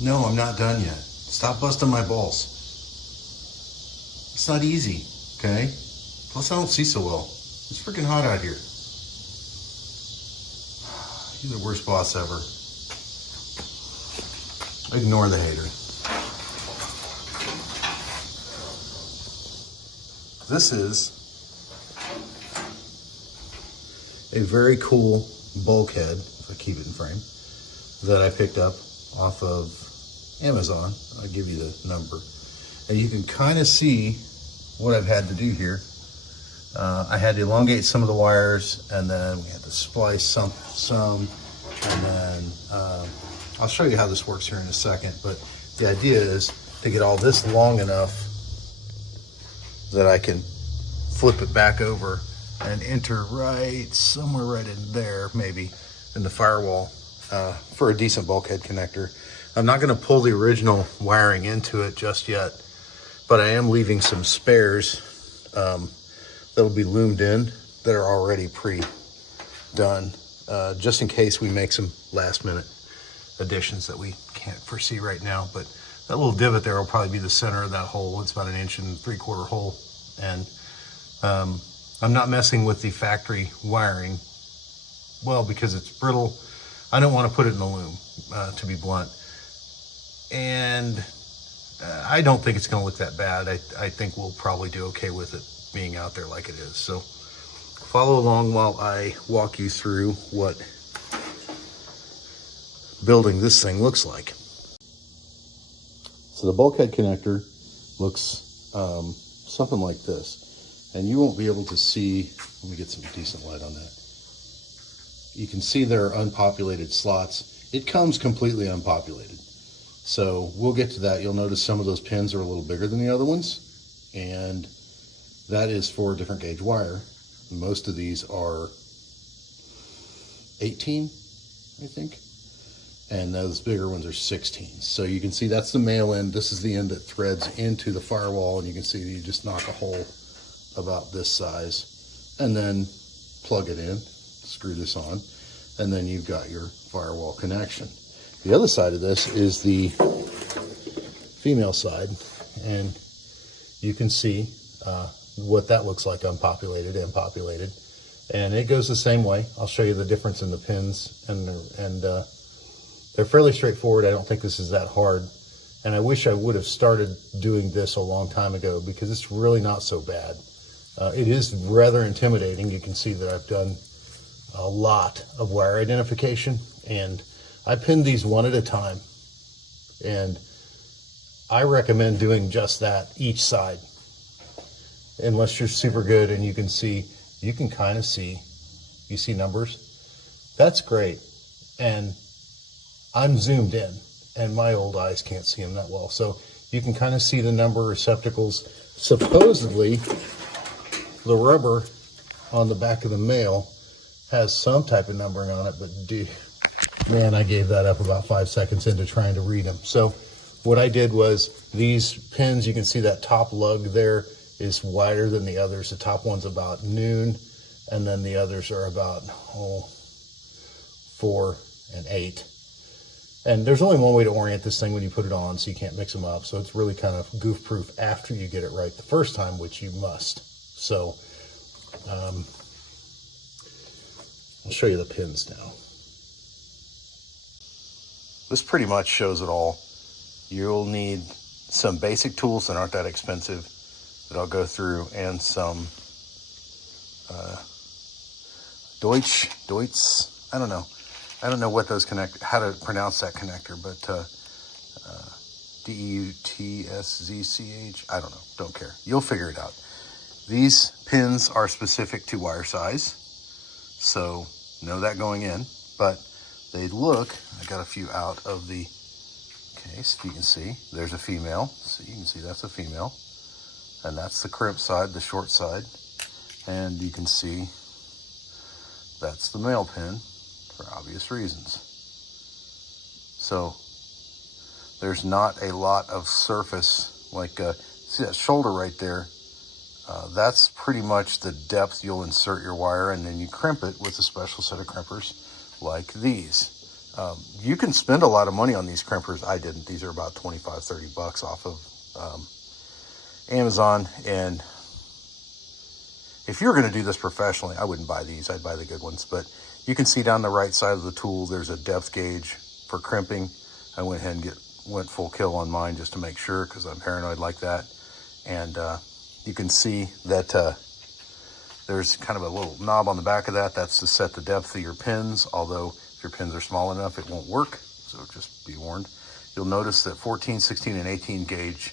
No, I'm not done yet. Stop busting my balls. It's not easy, okay? Plus I don't see so well. It's freaking hot out here. You're the worst boss ever. Ignore the hater. This is a very cool bulkhead, if I keep it in frame, that I picked up off of Amazon. I'll give you the number. And you can kind of see what I've had to do here. I had to elongate some of the wires, and then we had to splice some, and then I'll show you how this works here in a second. But the idea is to get all this long enough that I can flip it back over and enter right somewhere right in there, maybe in the firewall, for a decent bulkhead connector. I'm not going to pull the original wiring into it just yet, but I am leaving some spares that'll be loomed in that are already pre-done, just in case we make some last-minute additions that we can't foresee right now. But that little divot there will probably be the center of that hole. It's about 1 3/4 inch hole, and I'm not messing with the factory wiring, well, because it's brittle. I don't want to put it in the loom, to be blunt. And I don't think it's going to look that bad. I think we'll probably do okay with it being out there like it is. So follow along while I walk you through what building this thing looks like. So the bulkhead connector looks something like this. And you won't be able to see, let me get some decent light on that. You can see there are unpopulated slots. It comes completely unpopulated. So we'll get to that. You'll notice some of those pins are a little bigger than the other ones, and that is for a different gauge wire. Most of these are 18, I think, and those bigger ones are 16. So you can see that's the male end. This is the end that threads into the firewall, and you can see you just knock a hole about this size and then plug it in, screw this on, and then you've got your firewall connection. The other side of this is the female side, and you can see what that looks like, unpopulated and populated, and it goes the same way. I'll show you the difference in the pins, and they're fairly straightforward. I don't think this is that hard, and I wish I would have started doing this a long time ago, because it's really not so bad. It is rather intimidating. You can see that I've done a lot of wire identification, and I pinned these one at a time, and I recommend doing just that each side, unless you're super good and you can see, you can kind of see, you see numbers. That's great. And I'm zoomed in, and my old eyes can't see them that well. So you can kind of see the number of receptacles. Supposedly, the rubber on the back of the male has some type of numbering on it, but man, I gave that up about 5 seconds into trying to read them. So what I did was these pins, you can see that top lug there is wider than the others. The top one's about noon, and then the others are about 4 and 8. And there's only one way to orient this thing when you put it on, so you can't mix them up. So it's really kind of goof proof after you get it right the first time, which you must. So I'll show you the pins now. This pretty much shows it all. You'll need some basic tools that aren't that expensive that I'll go through, and some Deutz, I don't know what those how to pronounce that connector, but DEUTSZCH, I don't know, don't care. You'll figure it out. These pins are specific to wire size, so know that going in, but they look, I got a few out of the case. If you can see, there's a female. So you can see that's a female. And that's the crimp side, the short side. And you can see that's the male pin for obvious reasons. So there's not a lot of surface, like, see that shoulder right there? That's pretty much the depth you'll insert your wire, and then you crimp it with a special set of crimpers like these. You can spend a lot of money on these crimpers. I didn't. These are about 25, 30 bucks off of Amazon. And if you're going to do this professionally, I wouldn't buy these. I'd buy the good ones. But you can see down the right side of the tool, there's a depth gauge for crimping. I went ahead and went full kill on mine just to make sure, because I'm paranoid like that. And you can see that there's kind of a little knob on the back of that. That's to set the depth of your pins, although if your pins are small enough, it won't work, so just be warned. You'll notice that 14, 16, and 18 gauge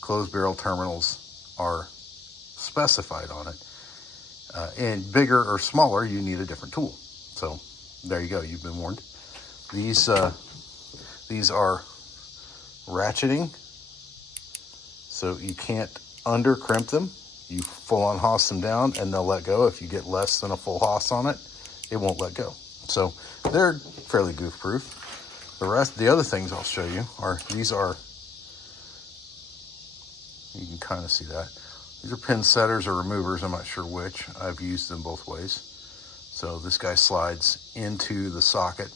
closed barrel terminals are specified on it. And bigger or smaller, you need a different tool. So there you go, you've been warned. These are ratcheting, so you can't under crimp them. You full on hoss them down and they'll let go. If you get less than a full hoss on it, it won't let go. So they're fairly goof proof. The other things I'll show you are, these are, you can kind of see that. These are pin setters or removers, I'm not sure which. I've used them both ways. So this guy slides into the socket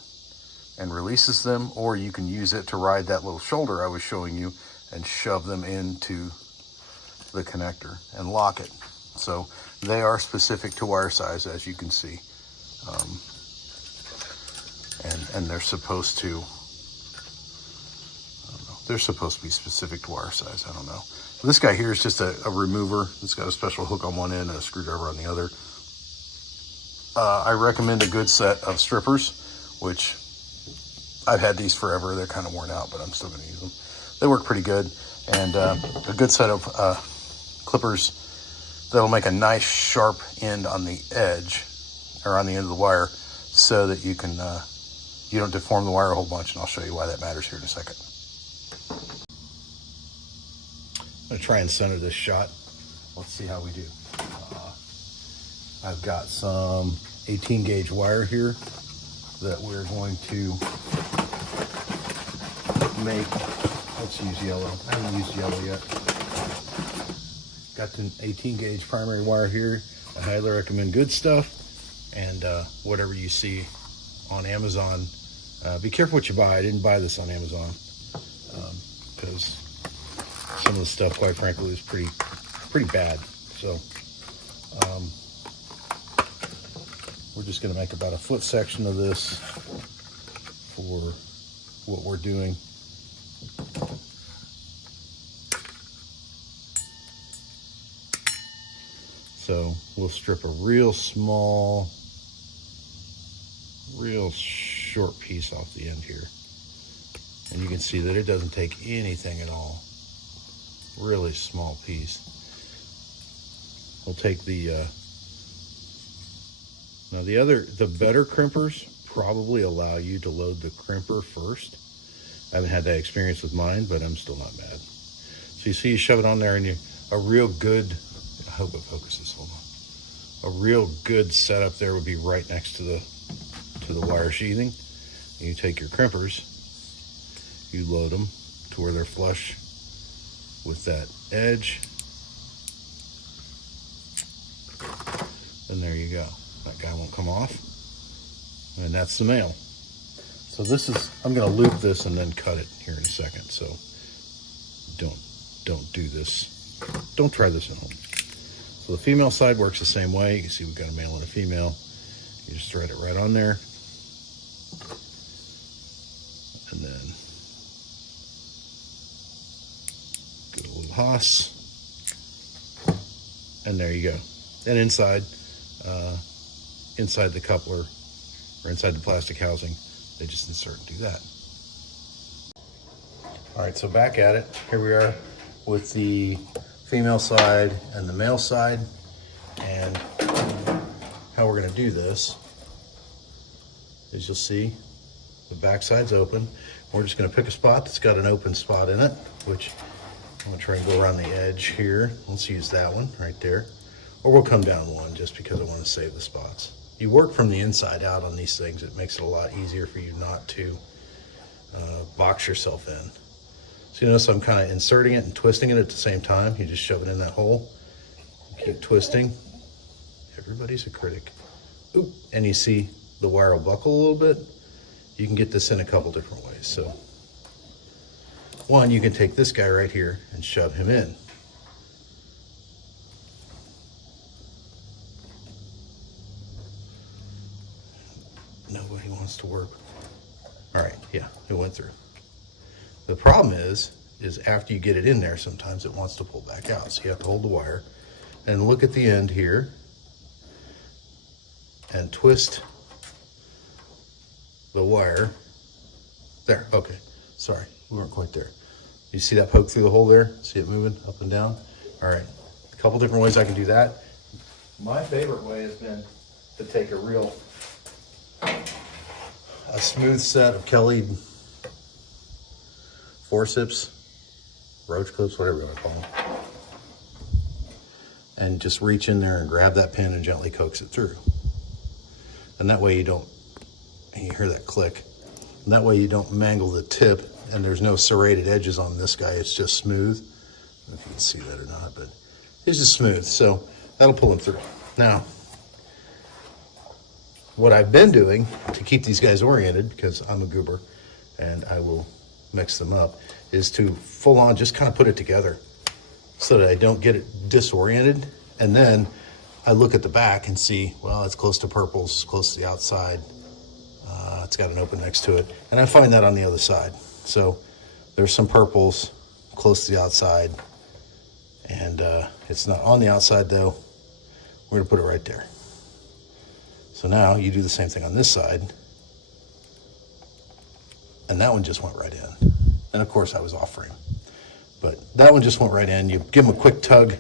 and releases them, or you can use it to ride that little shoulder I was showing you and shove them into the connector and lock it. So they are specific to wire size, as you can see. And they're supposed to, I don't know, they're supposed to be specific to wire size, I don't know. This guy here is just a remover. It's got a special hook on one end and a screwdriver on the other. I recommend a good set of strippers, which I've had these forever. They're kind of worn out, but I'm still going to use them. They work pretty good. And a good set of clippers that'll make a nice sharp end on the edge, or on the end of the wire, so that you can you don't deform the wire a whole bunch, and I'll show you why that matters here in a second. I'm going to try and center this shot. Let's see how we do. I've got some 18 gauge wire here that we're going to make. Let's use yellow. I haven't used yellow yet. Got the 18 gauge primary wire here. I highly recommend good stuff. And whatever you see on Amazon, be careful what you buy. I didn't buy this on Amazon because some of the stuff, quite frankly, is pretty bad. So we're just going to make about a foot section of this for what we're doing. So we'll strip a real small, real short piece off the end here. And you can see that it doesn't take anything at all. Really small piece. We'll take the, now the better crimpers probably allow you to load the crimper first. I haven't had that experience with mine, but I'm still not mad. So you see you shove it on there, and a real good, I hope it focuses, hold on. A real good setup there would be right next to the wire sheathing. And you take your crimpers, you load them to where they're flush with that edge. And there you go. That guy won't come off. And that's the male. So this is, I'm gonna loop this and then cut it here in a second. So don't do this. Don't try this at home. So the female side works the same way. You can see we've got a male and a female. You just thread it right on there. And then get a little Haas. And there you go. And inside the coupler, or inside the plastic housing, they just insert and do that. All right, so back at it. Here we are with the female side and the male side. And how we're gonna do this is, you'll see the back side's open. We're just gonna pick a spot that's got an open spot in it, which I'm gonna try and go around the edge here. Let's use that one right there. Or we'll come down one just because I wanna save the spots. You work from the inside out on these things. It makes it a lot easier for you not to box yourself in. So you notice I'm kind of inserting it and twisting it at the same time. You just shove it in that hole, keep twisting. Everybody's a critic. Oop. And you see the wire will buckle a little bit. you can get this in a couple different ways. So one, you can take this guy right here and shove him in. Nobody wants to work. All right, yeah, it went through. The problem is after you get it in there, sometimes it wants to pull back out. So you have to hold the wire and look at the end here and twist the wire. There, okay, sorry, we weren't quite there. You see that poke through the hole there? See it moving up and down? All right, a couple different ways I can do that. My favorite way has been to take a smooth set of Kelly forceps, roach clips, whatever you want to call them, and just reach in there and grab that pin and gently coax it through. And that way you don't, and you hear that click, and that way you don't mangle the tip, and there's no serrated edges on this guy. It's just smooth. I don't know if you can see that or not, but it's just smooth. So that'll pull him through. Now, what I've been doing to keep these guys oriented, because I'm a goober and I will mix them up, is to full on just kind of put it together so that I don't get it disoriented. And then I look at the back and see, well, it's close to purples, close to the outside. It's got an open next to it. And I find that on the other side. So there's some purples close to the outside, and it's not on the outside though. We're gonna put it right there. So now you do the same thing on this side, and that one just went right in. And of course I was off frame, but that one just went right in. You give them a quick tug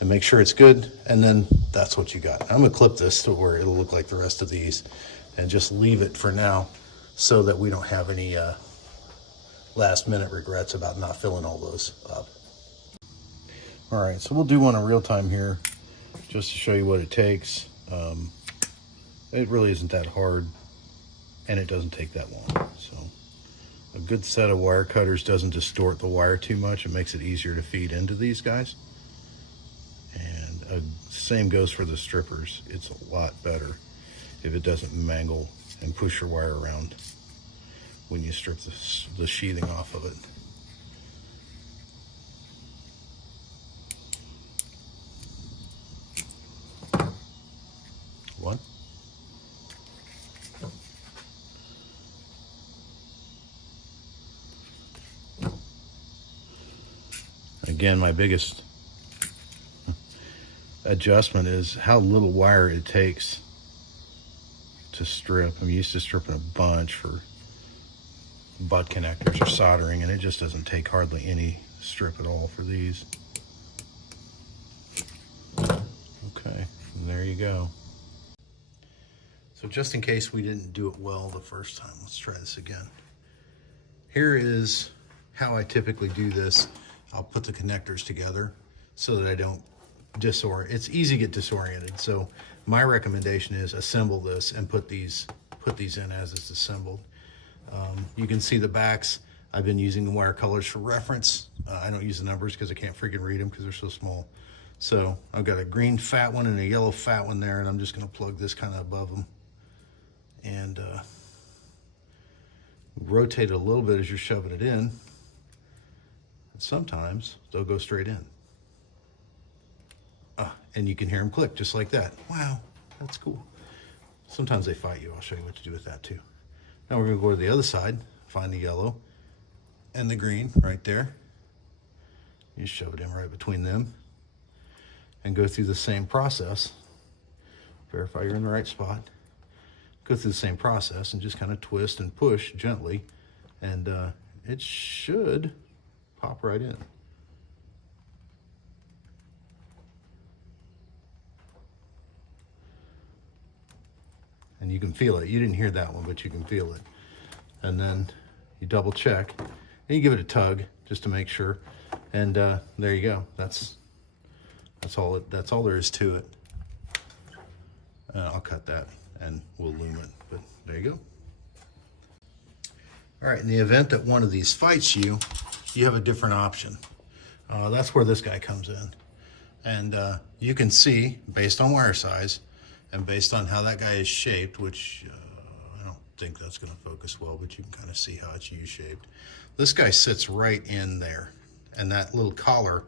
and make sure it's good, and then that's what you got. I'm gonna clip this to where it'll look like the rest of these and just leave it for now so that we don't have any last minute regrets about not filling all those up. All right, so we'll do one in real time here just to show you what it takes. It really isn't that hard, and it doesn't take that long. So a good set of wire cutters doesn't distort the wire too much. It makes it easier to feed into these guys. And same goes for the strippers. It's a lot better if it doesn't mangle and push your wire around when you strip the sheathing off of it. What? Again, my biggest adjustment is how little wire it takes to strip. I'm used to stripping a bunch for butt connectors or soldering, and it just doesn't take hardly any strip at all for these. Okay, and there you go. So just in case we didn't do it well the first time, let's try this again. Here is how I typically do this. I'll put the connectors together so that I don't disorient. It's easy to get disoriented. So my recommendation is assemble this and put these in as it's assembled. You can see the backs. I've been using the wire colors for reference. I don't use the numbers because I can't freaking read them because they're so small. So I've got a green fat one and a yellow fat one there, and I'm just going to plug this kind of above them and rotate it a little bit as you're shoving it in. And sometimes they'll go straight in. And you can hear them click just like that. Wow, that's cool. Sometimes they fight you. I'll show you what to do with that too. Now we're going to go to the other side, find the yellow and the green right there. You shove it in right between them and go through the same process. Verify you're in the right spot. Go through the same process and just kind of twist and push gently, and it should pop right in. And you can feel it. You didn't hear that one, but you can feel it. And then you double check and you give it a tug just to make sure. And there you go. That's all there is to it. I'll cut that and we'll loom it, but there you go. All right, in the event that one of these fights you, you have a different option. That's where this guy comes in. And you can see, based on wire size and based on how that guy is shaped, which think that's going to focus well, but you can kind of see how it's U-shaped. This guy sits right in there, and that little collar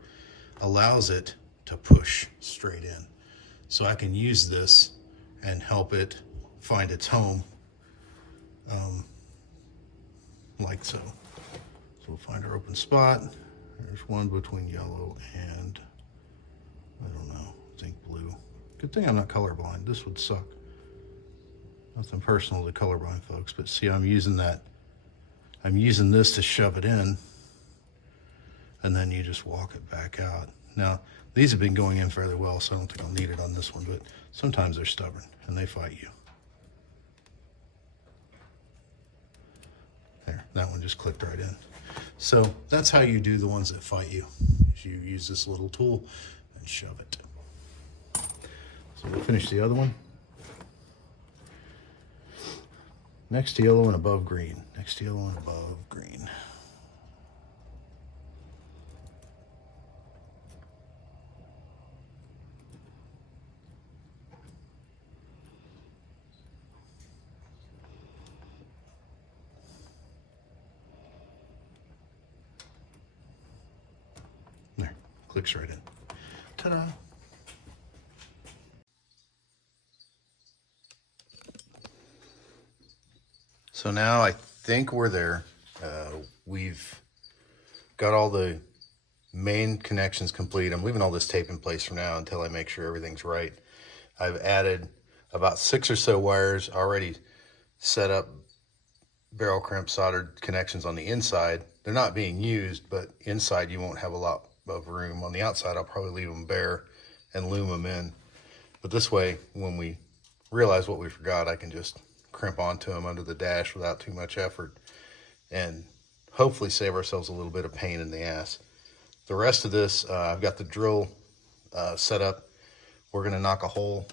allows it to push straight in. So I can use this and help it find its home, like so. So we'll find our open spot. There's one between yellow and, I don't know, I think blue. Good thing I'm not colorblind. This would suck. Nothing personal to colorblind folks, but see, I'm using this to shove it in, and then you just walk it back out. Now, these have been going in fairly well, so I don't think I'll need it on this one, but sometimes they're stubborn and they fight you. There, that one just clicked right in. So that's how you do the ones that fight you, is you use this little tool and shove it. So we'll finish the other one. Next to yellow and above green. Next to yellow and above green. There, clicks right in. Ta-da! So now I think we're there. We've got all the main connections complete. I'm leaving all this tape in place for now until I make sure everything's right. I've added about 6 or so wires already set up, barrel crimp soldered connections on the inside. They're not being used, but inside you won't have a lot of room. On the outside, I'll probably leave them bare and loom them in. But this way, when we realize what we forgot, I can just crimp onto them under the dash without too much effort and hopefully save ourselves a little bit of pain in the ass. The rest of this, I've got the drill set up. We're going to knock a hole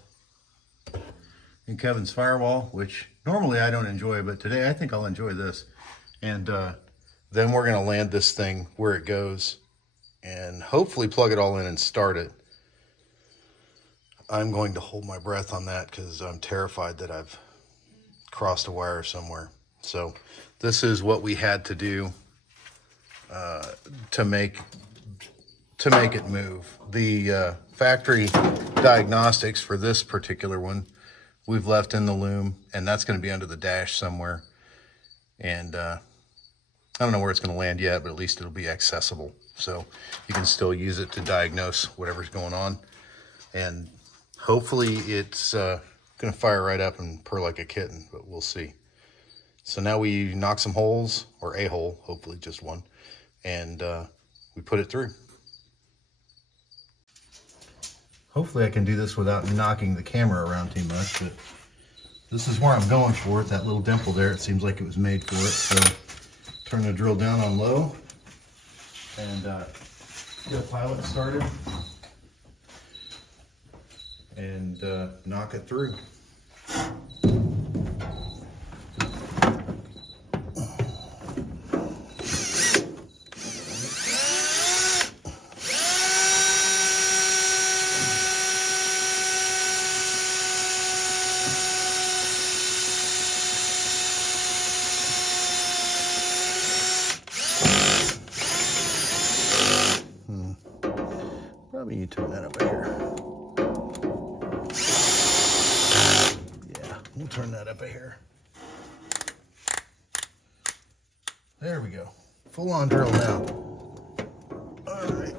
in Kevin's firewall, which normally I don't enjoy, but today I think I'll enjoy this. And then we're going to land this thing where it goes and hopefully plug it all in and start it. I'm going to hold my breath on that because I'm terrified that I've crossed a wire somewhere. So this is what we had to do to make it move. The factory diagnostics for this particular one we've left in the loom, and that's going to be under the dash somewhere. And I don't know where it's going to land yet, but at least it'll be accessible, so you can still use it to diagnose whatever's going on. And hopefully it's going to fire right up and purr like a kitten, but we'll see. So now we knock some holes, or a hole, hopefully just one, and we put it through. Hopefully I can do this without knocking the camera around too much, but this is where I'm going for it. That little dimple there, it seems like it was made for it. So turn the drill down on low and get a pilot started and knock it through. Probably need to turn that up here. Yeah, we'll turn that up a hair. There we go. Full on drill now. All right.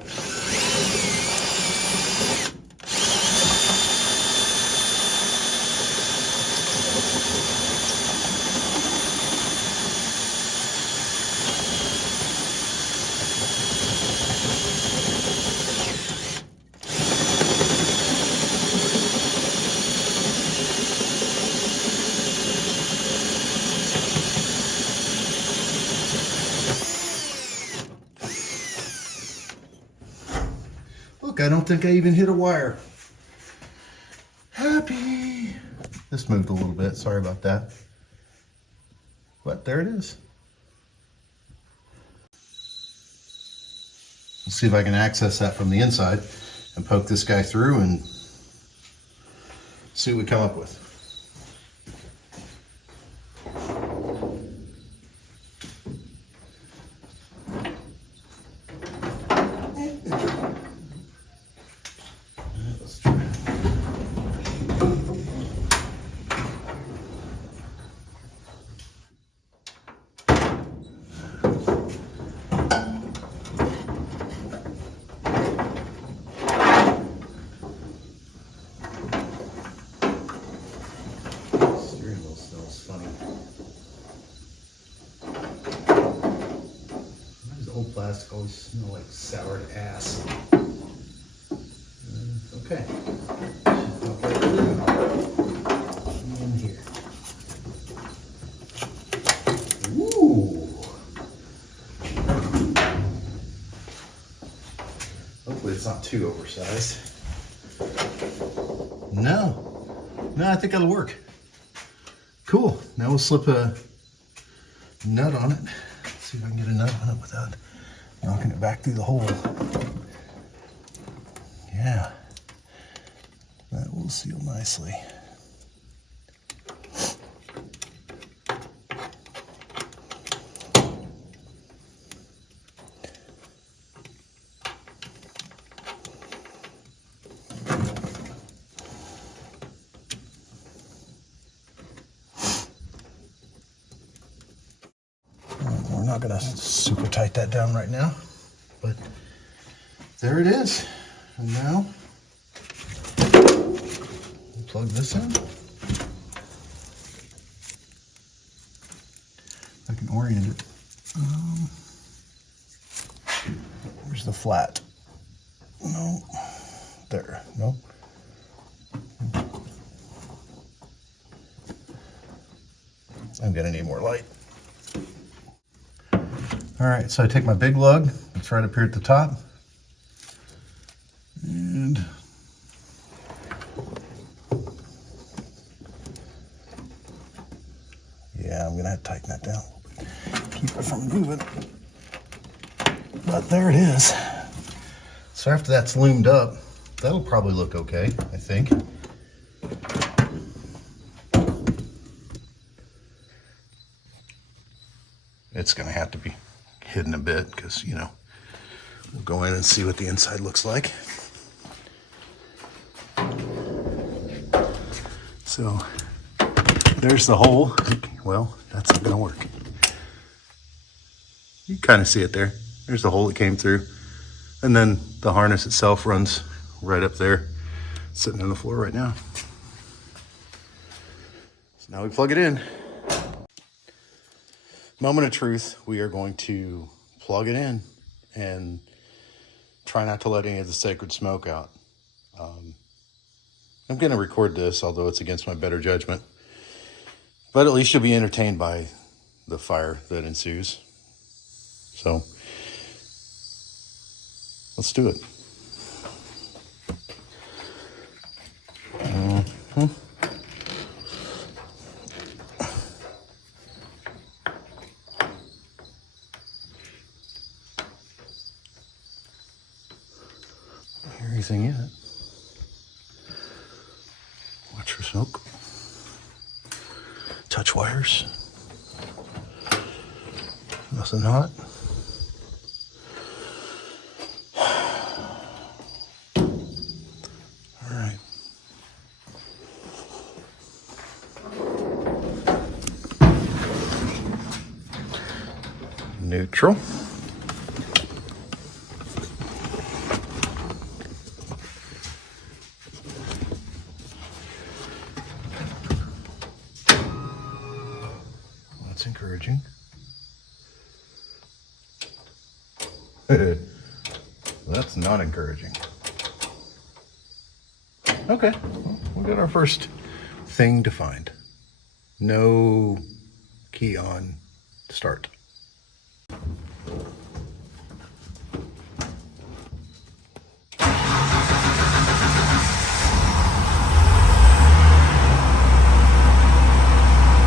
Look, I don't think I even hit a wire. Happy. This moved a little bit. Sorry about that. But there it is. Let's see if I can access that from the inside and poke this guy through and see what we come up with. plastic always smell like soured ass. Okay. In here. Ooh. Hopefully it's not too oversized. No, I think that'll work. Cool. Now we'll slip a nut on it. Let's see if I can get a nut on it without knocking it back through the hole. Yeah, that will seal nicely. We're not gonna super tight that down right now, but there it is. And now plug this in. I can orient it. Where's the flat? No, there. No. I'm gonna need more light. All right, so I take my big lug, it's right up here at the top, and yeah, I'm gonna have to tighten that down, keep it from moving, but there it is. So after that's loomed up, that'll probably look okay, I think. It's gonna have to be hidden a bit because, you know, we'll go in and see what the inside looks like. So there's the hole. Well, that's not gonna work. You kind of see it there. There's the hole that came through. And then the harness itself runs right up there, sitting on the floor right now. So now we plug it in. Moment of truth, we are going to plug it in and try not to let any of the sacred smoke out. I'm going to record this, although it's against my better judgment. But at least you'll be entertained by the fire that ensues. So, let's do it. Anything yet? Watch for smoke. Touch wires. Nothing hot. All right. Neutral. That's encouraging. That's not encouraging. Okay, well, we got our first thing defined. No key on start.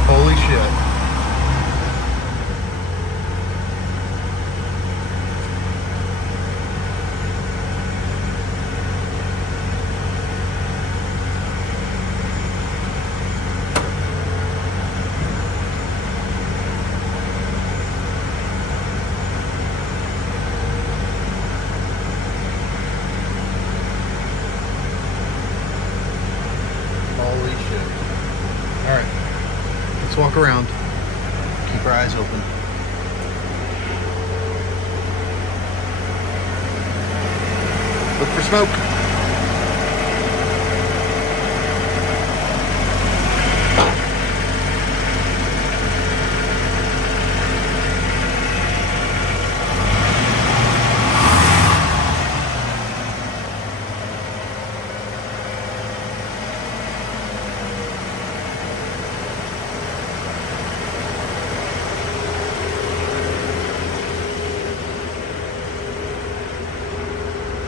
Holy shit. Holy shit. All right, let's walk around. Keep our eyes open. Look for smoke.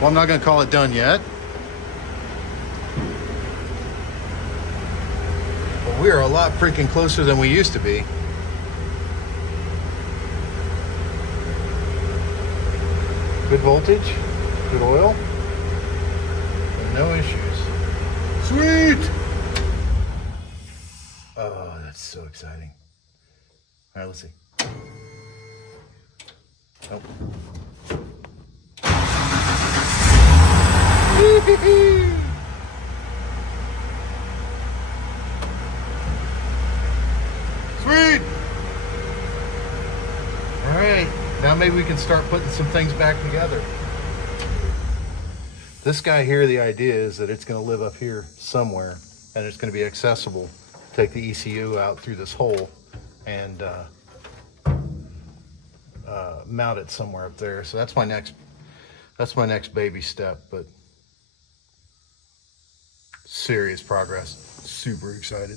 Well, I'm not going to call it done yet. But we are a lot freaking closer than we used to be. Good voltage, good oil, and no issues. Sweet! Oh, that's so exciting. All right, let's see. Nope. Sweet! All right, now maybe we can start putting some things back together. This guy here, the idea is that it's going to live up here somewhere, and it's going to be accessible. Take the ECU out through this hole and mount it somewhere up there. So that's my next baby step, but serious progress. Super excited.